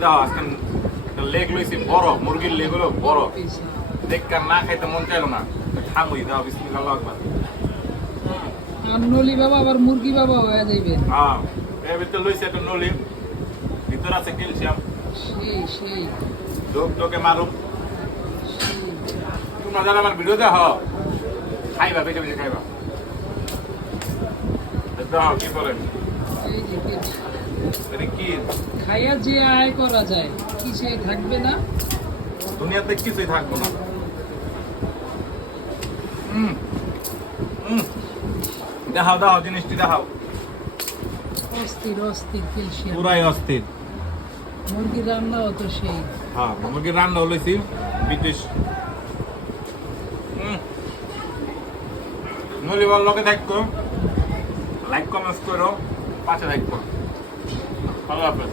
দাও আজকে লেগ লইছি বড় মুরগির লেগ হলো বড় দেখকার না খাইতে মন চাইলো না খামই দাও বিসমিল্লাহ আকবার আর নলি বাবা আবার মুরগি বাবা হয়ে যাইবে হ্যাঁ এর ভিতরে লইছি একটা নলি ভিতর আছে ক্যালসিয়াম সেই লোক তোকে মারুক তোমরা যারা আমার ভিডিও দেখো খাইবা বেশি বেশি খাইবা দেখো কি বলেন এই যে এটা কি খাইয়া যে আয় করা যায় কি সে থাকবে না দুনিয়াতে কিছুই থাকবো না হুম হুম দেখাও দাও জিনিসটি দেখাও অস্থির ক্যালসিয়াম পুরাই অস্থির মুরগির রান্নাও তো সেই হ্যাঁ মুরগির রান্না হলেছি বিদেশ নলিবার লোকে থাকতো লাইক কমেন্টস করো পাশে থাকতো ভালো হাফেজ